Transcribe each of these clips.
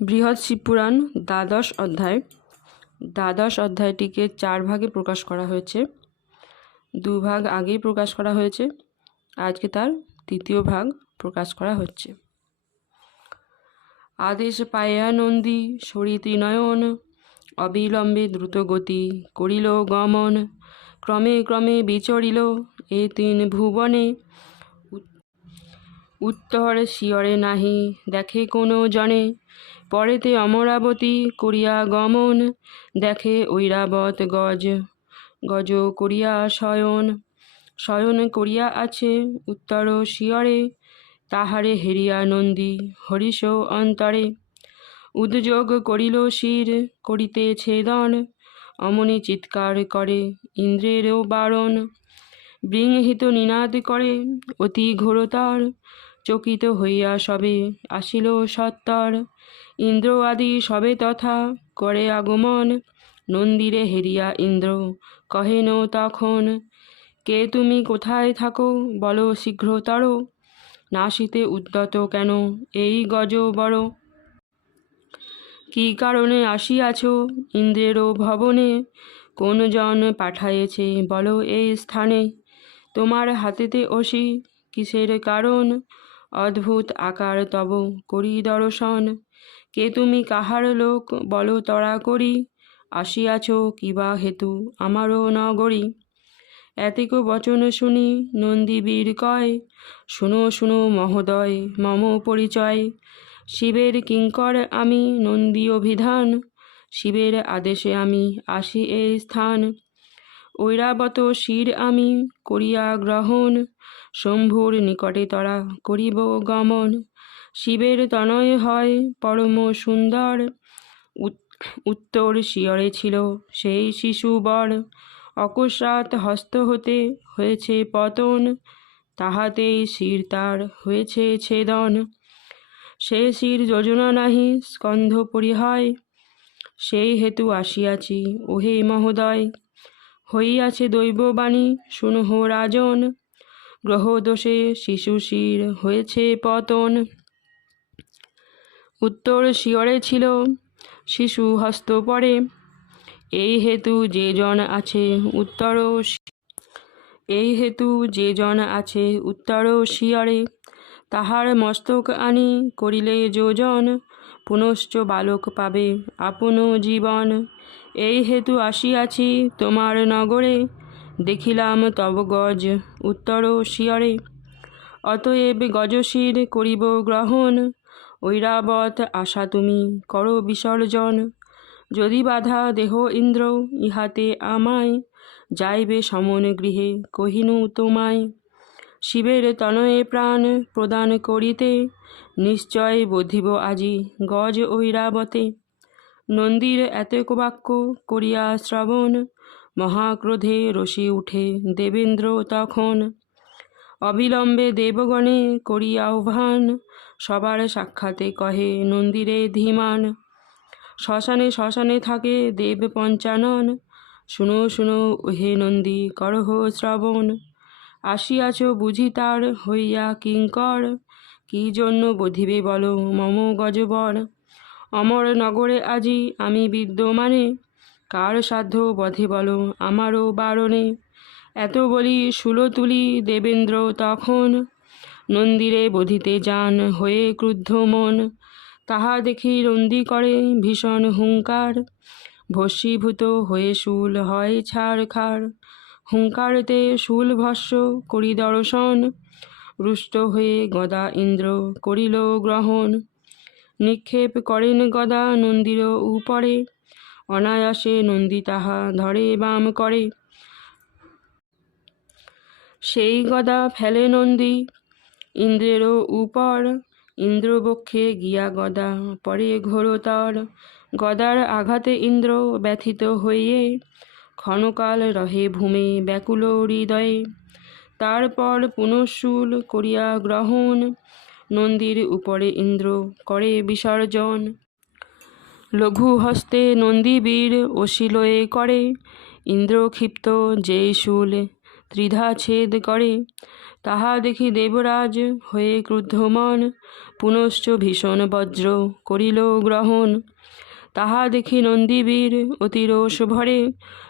বৃহৎ শিবপুরাণ দ্বাদশ অধ্যায়। দ্বাদশ অধ্যায়টিকে 4 ভাগে প্রকাশ করা হয়েছে। 2 ভাগ আগেই প্রকাশ করা হয়েছে, আজকে তার তৃতীয় ভাগ প্রকাশ করা হচ্ছে। আদেশ পায়া নন্দী সরিতি নয়ন, অবিলম্বে দ্রুত গতি করিল গমন। ক্রমে ক্রমে বিচরিল এ 3 ভুবনে, উত্তর শিয়রে নাহি দেখে কোনো জনে। পরেতে অমরাবতী করিয়া গমন, দেখে ঐরাবত গজ গজ করিয়া শয়ন। শয়ন করিয়া আছে উত্তর শিয়রে, তাহারে হেরিয়া নন্দী হরিষ অন্তরে। উদ্যোগ করিল শির করিতে ছেদন, অমনি চিৎকার করে ইন্দ্রেরও বারণ। বৃংহিত নিনাদ করে অতি ঘোরতর, চকিত হইয়া সবে আসিল সত্তর। ইন্দ্র আদি সবে তথা করে আগমন, নন্দীরে হেরিয়া ইন্দ্র কহেন তখন। কে তুমি কোথায় থাকো বলো শীঘ্রতর, নাসিতে উদ্যত কেন এই গজ বড়। কি কারণে আসিয়াছ ইন্দ্রেরও ভবনে, কোন জন পাঠাইছে বলো এই স্থানে। তোমার হাতেতে অসি কিসের কারণ, অদ্ভুত আকার তব করি দর্শন। কে তুমি কাহার লোক বলো তরা করি, আসিয়াছ কিবা হেতু আমারও নগরী। এতিক বচন শুনি নন্দীবীর কয়, শুনো শুনো মহোদয় মম পরিচয়। শিবের কিঙ্কর আমি নন্দী অভিধান, শিবের আদেশে আমি আসি এই স্থান। ঐরাবত শির আমি করিয়া গ্রহণ, শম্ভুর নিকটে তরা করিব গমন। শিবের তনয় হয় পরম সুন্দর, উত্তর শিয়রে ছিল সেই শিশু বর। অকস্মাৎ হস্ত হতে হয়েছে পতন, তাহাতেই শির তার হয়েছে ছেদন। সে শির যোজনা নাহি স্কন্ধ পরিহয়, সেই হেতু আসিয়াছি ওহে মহোদয়। হইয়াছে দৈববাণী শুনহ রাজন, গ্রহদোষে শিশু শির হয়েছে পতন। উত্তর শিয়রে ছিল শিশু হস্ত পরে, এই হেতু যে জন আছে উত্তর শিয়রে। তাহার মস্তক আনি করিলে যোজন, পুনশ্চ বালক পাবে আপন জীবন। এই হেতু আসিয়াছি তোমার নগরে, দেখিলাম তব গজ উত্তর শিয়রে। অতএব গজশির করিব গ্রহণ, ঐরাবত আশা তুমি করো বিসর্জন। যদি বাধা দেহ ইন্দ্র ইহাতে আমায়, যাইবে সমন গৃহে কহিনু তোমায়। শিবের তনয়ে প্রাণ প্রদান করিতে, নিশ্চয় বধিব আজি গজ ঐরাবতে। নন্দীর এতক বাক্য করিয়া শ্রবণ, মহাক্রোধে রসি উঠে দেবেন্দ্র তখন। অবিলম্বে দেবগণে করি আহ্বান, সবার সাক্ষাতে কহে নন্দীরে ধীমান। শ্মশানে শ্মশানে থাকে দেব পঞ্চানন, শুনো শুনো হে নন্দী করহ শ্রবণ। আসিয়াছ বুঝি তার হইয়া কিঙ্কর, কি জন্য বধিবে বলো মম গজবর। অমর নগরে আজি আমি বিদ্যমানে, কার সাধ্য বধে বলো আমারও বারণে। এত বলি শূল তুলি দেবেন্দ্র তখন, নন্দীরে বধিতে যান হয়ে ক্রুদ্ধ মন। তাহা দেখি নন্দী করে ভীষণ হুঙ্কার, ভস্মীভূত হয়ে শূল হয় ছারখার। হুঙ্কারতে শূল ভস্ম করি দর্শন, রুষ্ট হয়ে গদা ইন্দ্র করিল গ্রহণ। নিক্ষেপ করেন গদা নন্দীর উপরে, অনায়াসে নন্দী তাহা ধরে বাম করে। সেই গদা ফেলে নন্দী ইন্দ্রেরও উপর, ইন্দ্রবক্ষে গিয়া গদা পরে ঘোরতর। গদার আঘাতে ইন্দ্র ব্যথিত হইয়ে, ক্ষণকাল রহে ভূমে ব্যাকুল হৃদয়ে। তারপর পুনঃশূল করিয়া গ্রহণ, নন্দীর উপরে ইন্দ্র করে বিসর্জন। লঘু হস্তে নন্দীবীর অশিলয়ে করে, ইন্দ্র ক্ষিপ্ত যেই শূল ত্রিধা ছেদ করে। তাহা দেখি দেবরাজ হয়ে ক্রুদ্ধমন, পুনশ্চ ভীষণ বজ্র করিল গ্রহণ। তাহা দেখি নন্দীবীর অতি রোষ ভরে,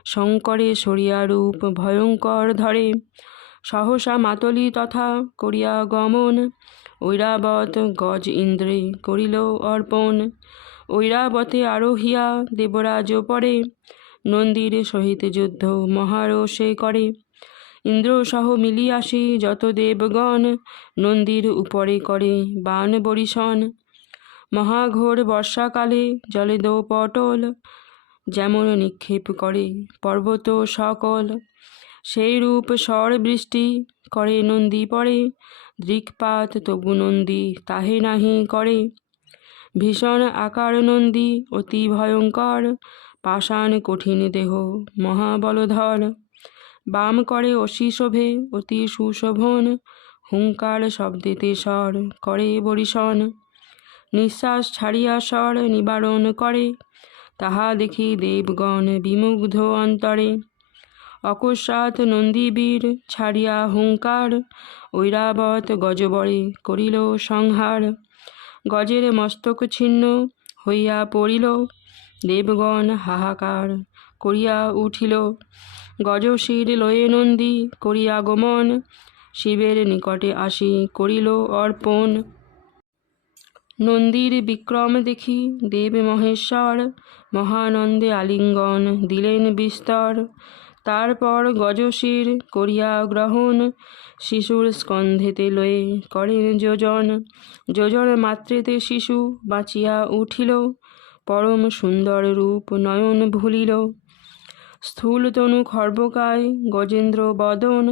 শঙ্করে সরিয়া রূপ ভয়ঙ্কর ধরে। সহসা মাতলি তথা করিয়া গমন, ঐরাবত গজ ইন্দ্রে করিল অর্পণ। ঐরাবতে আরোহিয়া দেবরাজ পরে, নন্দীর সহিত যুদ্ধ মহারোষে করে। ইন্দ্র সহ মিলিয়াসি যত দেবগণ, নন্দীর উপরে করে বাণ বরিশন। মহাঘোর বর্ষাকালে জলেদ পটল, যেমন নিক্ষেপ করে পর্বত সকল। সেই রূপ স্বর বৃষ্টি করে নন্দী পরে, দৃকপাত তবু নন্দী তাহে নাহি করে। ভীষণ আকার নন্দী অতি ভয়ঙ্কর, পাষাণ কঠিন দেহ মহাবলধর। বাম করে অসি শোভে অতি সুশোভন, হুঙ্কার শব্দেতে স্বর করে বরিশন। নিঃশ্বাস ছাড়িয়া স্বর নিবারণ করে, তাহা দেখি দেবগণ বিমুগ্ধ অন্তরে। অকস্মাৎ নন্দীবীর ছাড়িয়া হুঙ্কার, ঐরাবত গজবরে করিল সংহার। গজের মস্তক ছিন্ন হইয়া পড়িল, দেবগণ হাহাকার করিয়া উঠিল। গজশির লয়ে নন্দী করিয়া গমন, শিবের নিকটে আসি করিল অর্পণ। নন্দীর বিক্রম দেখি দেব মহেশ্বর, মহানন্দে আলিঙ্গন দিলেন বিস্তর। তারপর গজশির করিয়া গ্রহণ, শিশুর স্কন্ধেতে লয়ে করেন যোজন। যোজন মাত্রেতে শিশু বাঁচিয়া উঠিল, পরম সুন্দর রূপ নয়ন ভুলিল। স্থূল তনু খর্বকায় গজেন্দ্র বদন,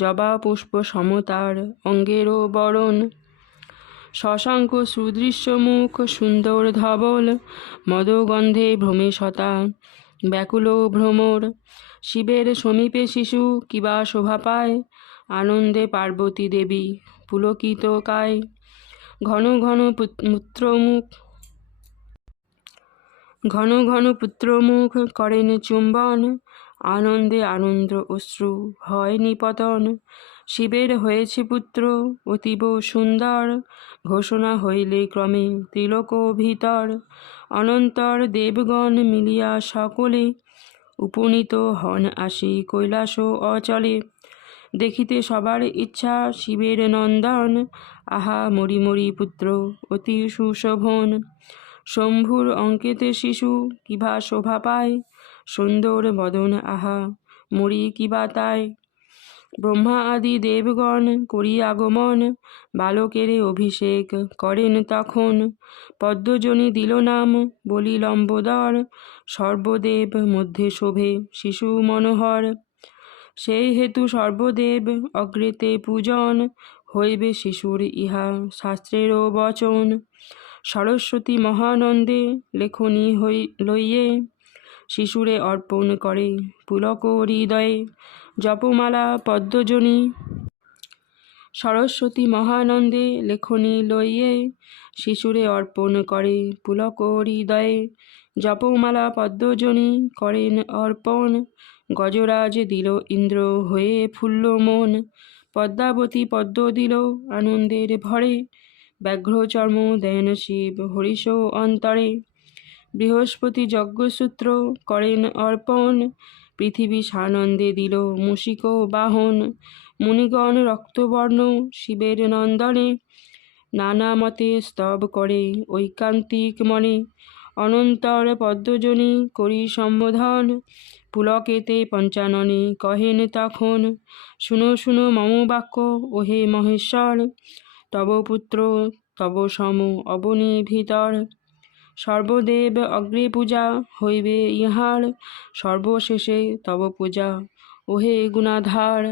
জবা পুষ্প সমতার অঙ্গেরও বরণ। শশাঙ্ক সুদৃশ্য মুখ সুন্দর ধবল, মদগন্ধে ভ্রমে শতা ব্যাকুল ভ্রমর। শিবের সমীপে শিশু কিবা শোভা পায়, আনন্দে পার্বতী দেবী পুলকিত কায়। ঘন ঘন পুত্রমুখ করেন চুম্বন, আনন্দে আনন্দ অশ্রু হয় নিপতন। শিবের হয়েছে পুত্র অতীব সুন্দর, ঘোষণা হইলে ক্রমে ত্রিলোক ভিতর। অনন্তর দেবগণ মিলিয়া সকলে, উপনীত হন আসি কৈলাস অচলে। দেখিতে সবার ইচ্ছা শিবের নন্দন, আহা মরি মরি পুত্র অতি সুশোভন। শম্ভুর অঙ্কেতে শিশু কিবা শোভা পায়, সুন্দর বদন আহা মরি কিবা তাই। ব্রহ্মা আদি দেবগণ করি আগমন, বালকেরে অভিষেক করেন তখন। পদ্মজনি দিল নাম বলি লম্বোদর, সর্বদেব মধ্যে শোভে শিশু মনোহর। সেই হেতু সর্বদেব অগ্রেতে পূজন, হইবে শিশুর ইহা শাস্ত্রেরও বচন। সরস্বতী মহানন্দে লেখনী লইয়ে, শিশুরে অর্পণ করে পুলক হৃদয়ে। জপমালা পদ্মজনি সরস্বতী মহানন্দে লেখনী লইয়ে, শিশুরে অর্পণ করে পুলক হৃদয়ে। জপমালা পদ্মজনি করেন অর্পণ, গজরাজ দিল ইন্দ্র হয়ে ফুল্ল মন। পদ্মাবতী পদ্ম দিল আনন্দের ভরে, ব্যাঘ্র চর্ম দেন শিব হরিষ অন্তরে। বৃহস্পতি যজ্ঞসূত্র করেন অর্পণ, পৃথিবী সানন্দে দিল মুষিক বাহন। মুনিগণ রক্তবর্ণ শিবের নন্দনে, নানা মতে স্তব করে ঐকান্তিক মনে। অনন্তর পদ্মজনি করি সম্বোধন, পুলকেতে পঞ্চাননে কহেন তখন। শুনো শুনো মম বাক্য ওহে মহেশ্বর, তব পুত্র তব সম অবনী ভিতর। সর্বদেব অগ্রে পূজা হইবে ইহার, সর্বশেষে তব পূজা ওহে গুণাধার।